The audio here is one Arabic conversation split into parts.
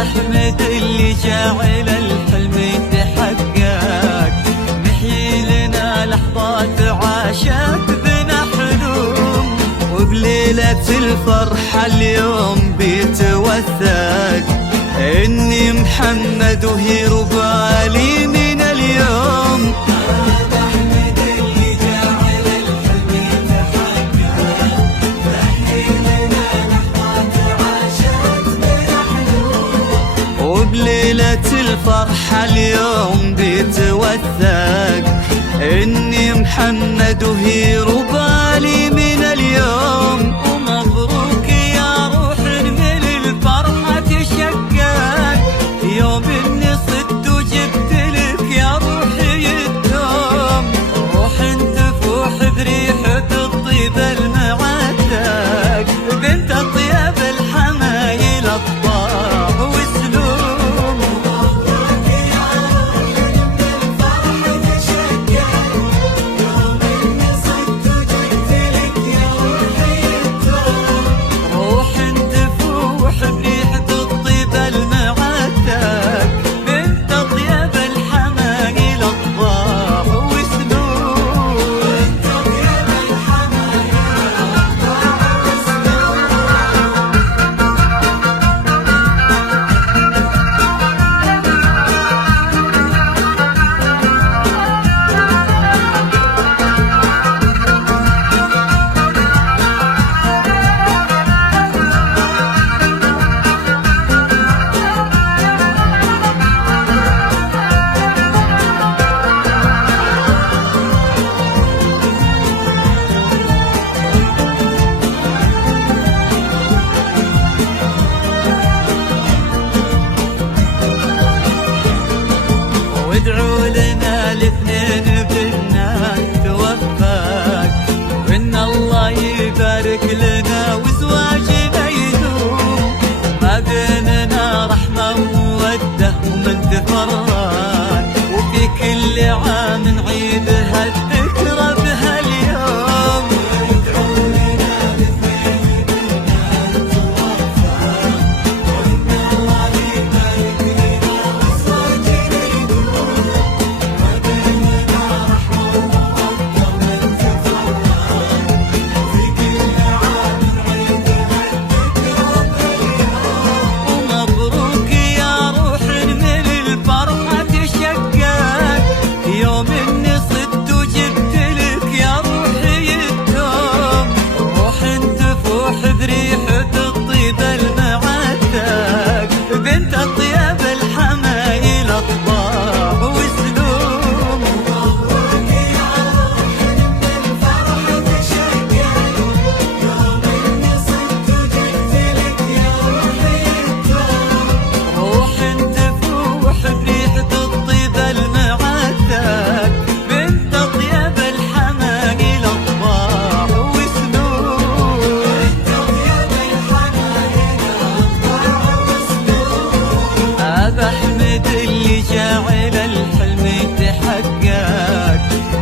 بحمد اللي جعل الحلم يتحقق، نحيي لنا لحظات عاشت بنا حلوم، وبليلة الفرحة اليوم بيتوثق إني محمد وهي ربالي من اليوم. وبليلة الفرحة اليوم بيتوثق إني محمد وهي ربالي من اليوم. ومبروك يا روح من الفرحة تشقق، يوم إني صدت وجبت لك يا روحي الدوم، روح تفوح بريحة الطيب المعتق، بنت أطيب الحمايل الطاع وسلوم. مبروك يا روح من الفرحة تشقق، يوم إني صدت وجبت لك يا روحي الدوم، روح تفوح بريحة الطيب المعتق، بنت أطيب الحمايل الطاع وسلوم. بنت أطيب الحمايل الطاع وادعوا لنا الاثنين بنا توفق، وإن الله يبارك لنا وزواجنا يدوم، ما بيننا رحمة ومودة ومن تفرق، وفي كل عام نعيد هالذكرى بهاليوم. وادعوا لنا الاثنين بنا توفق، وإن الله يبارك لنا وزواجنا يدوم، ما بيننا رحمة ومودة ومن تفرق، وفي كل عام نعيد هالذكرى بهاليوم. ومبروك يا روح من الفرحة تشقق، يوم إني صدت وجبت لك يا روحي الدوم، روح تفوح بريحة الطيب المعتق، بنت أطيب الحمايل الطاع وسلوم. مبروك يا روح من الفرحة تشقق، يوم إني صدت وجبت لك يا روحي الدوم، روح تفوح بريحة الطيب المعتق، بنت أطيب الحمايل الطاع وسلوم. بنت أطيب الحمايل الطاع وسلوم. بحمد اللي جعل الحلم يتحقق،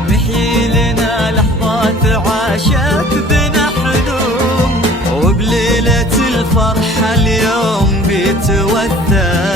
نحيي لنا لحظات عاشت بنا حلوم، وبليلة الفرحة اليوم بيتوثق